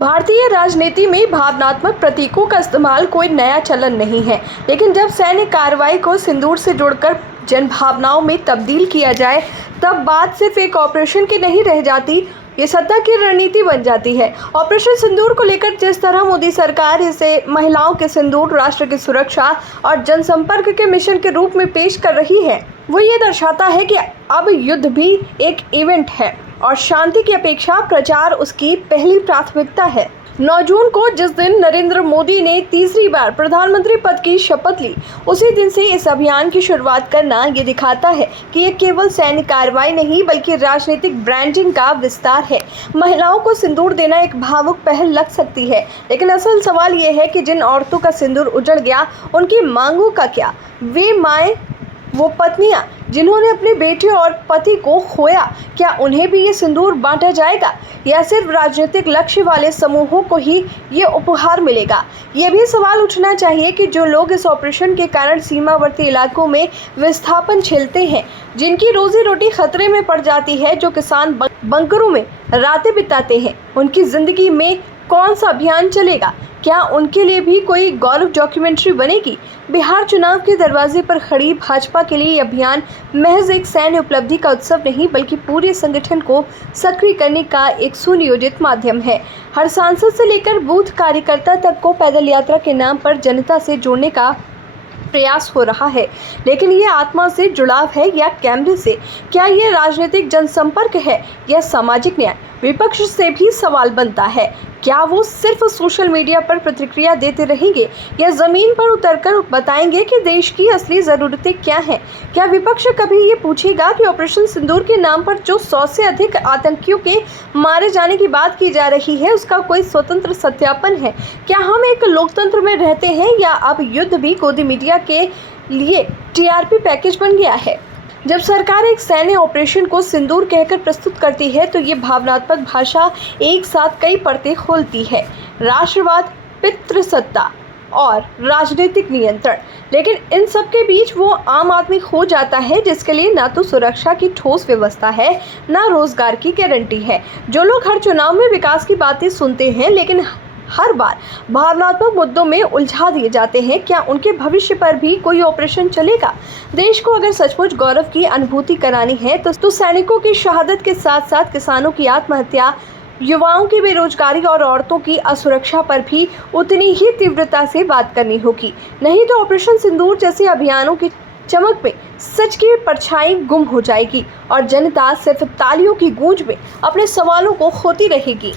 भारतीय राजनीति में भावनात्मक प्रतीकों का इस्तेमाल कोई नया चलन नहीं है, लेकिन जब सैन्य कार्रवाई को सिंदूर से जोड़कर जनभावनाओं में तब्दील किया जाए, तब बात सिर्फ एक ऑपरेशन की नहीं रह जाती, ये सत्ता की रणनीति बन जाती है। ऑपरेशन सिंदूर को लेकर जिस तरह मोदी सरकार इसे महिलाओं के सिंदूर, राष्ट्र की सुरक्षा और जनसंपर्क के मिशन के रूप में पेश कर रही है, वो ये दर्शाता है कि अब युद्ध भी एक इवेंट है और शांति की अपेक्षा प्रचार उसकी पहली प्राथमिकता है। 9 जून को जिस दिन नरेंद्र मोदी ने तीसरी बार प्रधानमंत्री पद की शपथ ली, उसी दिन से इस अभियान की शुरुआत करना ये दिखाता है कि ये केवल सैन्य कार्रवाई नहीं बल्कि राजनीतिक ब्रांडिंग का विस्तार है। महिलाओं को सिंदूर देना एक भावुक पहल लग सकती है, लेकिन असल सवाल ये है कि जिन औरतों का सिंदूर उजड़ गया, उनकी मांगों का क्या? वे माएँ, वो पत्नियां जिन्होंने अपने बेटे और पति को खोया, क्या उन्हें भी ये सिंदूर बांटा जाएगा या सिर्फ राजनीतिक लक्ष्य वाले समूहों को ही ये उपहार मिलेगा? ये भी सवाल उठना चाहिए कि जो लोग इस ऑपरेशन के कारण सीमावर्ती इलाकों में विस्थापन झेलते हैं, जिनकी रोजी रोटी खतरे में पड़ जाती है, जो किसान बंकरों में रातें बिताते हैं, उनकी जिंदगी में कौन सा अभियान चलेगा? क्या उनके लिए भी कोई गौरव डॉक्यूमेंट्री बनेगी? बिहार चुनाव के दरवाजे पर खड़ी भाजपा के लिए अभियान महज एक सैन्य उपलब्धि का उत्सव नहीं बल्कि पूरे संगठन को सक्रिय करने का एक सुनियोजित माध्यम है। हर सांसद से लेकर बूथ कार्यकर्ता तक को पैदल यात्रा के नाम पर जनता से जोड़ने का प्रयास हो रहा है, लेकिन ये आत्मा से जुड़ाव है या कैमरे से? क्या ये राजनीतिक जनसंपर्क है या सामाजिक न्याय? विपक्ष से भी सवाल बनता है, क्या वो सिर्फ सोशल मीडिया पर प्रतिक्रिया देते रहेंगे या जमीन पर उतरकर बताएंगे कि देश की असली ज़रूरतें क्या हैं? क्या विपक्ष कभी ये पूछेगा कि ऑपरेशन सिंदूर के नाम पर जो 100 से अधिक आतंकियों के मारे जाने की बात की जा रही है, उसका कोई स्वतंत्र सत्यापन है? क्या हम एक लोकतंत्र में रहते हैं या अब युद्ध भी गोदी मीडिया के लिए टीआरपी पैकेज बन गया है? जब सरकार एक सैन्य ऑपरेशन को सिंदूर कहकर प्रस्तुत करती है, तो ये भावनात्मक भाषा एक साथ कई परतें खोलती है: राष्ट्रवाद, पितृसत्ता और राजनीतिक नियंत्रण। लेकिन इन सब के बीच वो आम आदमी खो जाता है, जिसके लिए ना तो सुरक्षा की ठोस व्यवस्था है, ना रोजगार की गारंटी है। जो लोग हर चुनाव में विकास की बातें सुनते हैं लेकिन हर बार भावनात्मक मुद्दों में उलझा दिए जाते हैं, क्या उनके भविष्य पर भी कोई ऑपरेशन चलेगा? देश को अगर सचमुच गौरव की अनुभूति करानी है तो सैनिकों की शहादत के साथ साथ किसानों की आत्महत्या, युवाओं की बेरोजगारी और औरतों की असुरक्षा पर भी उतनी ही तीव्रता से बात करनी होगी। नहीं तो ऑपरेशन सिंदूर जैसे अभियानों की चमक में सच की परछाई गुम हो जाएगी और जनता सिर्फ तालियों की गूंज में अपने सवालों को खोती रहेगी।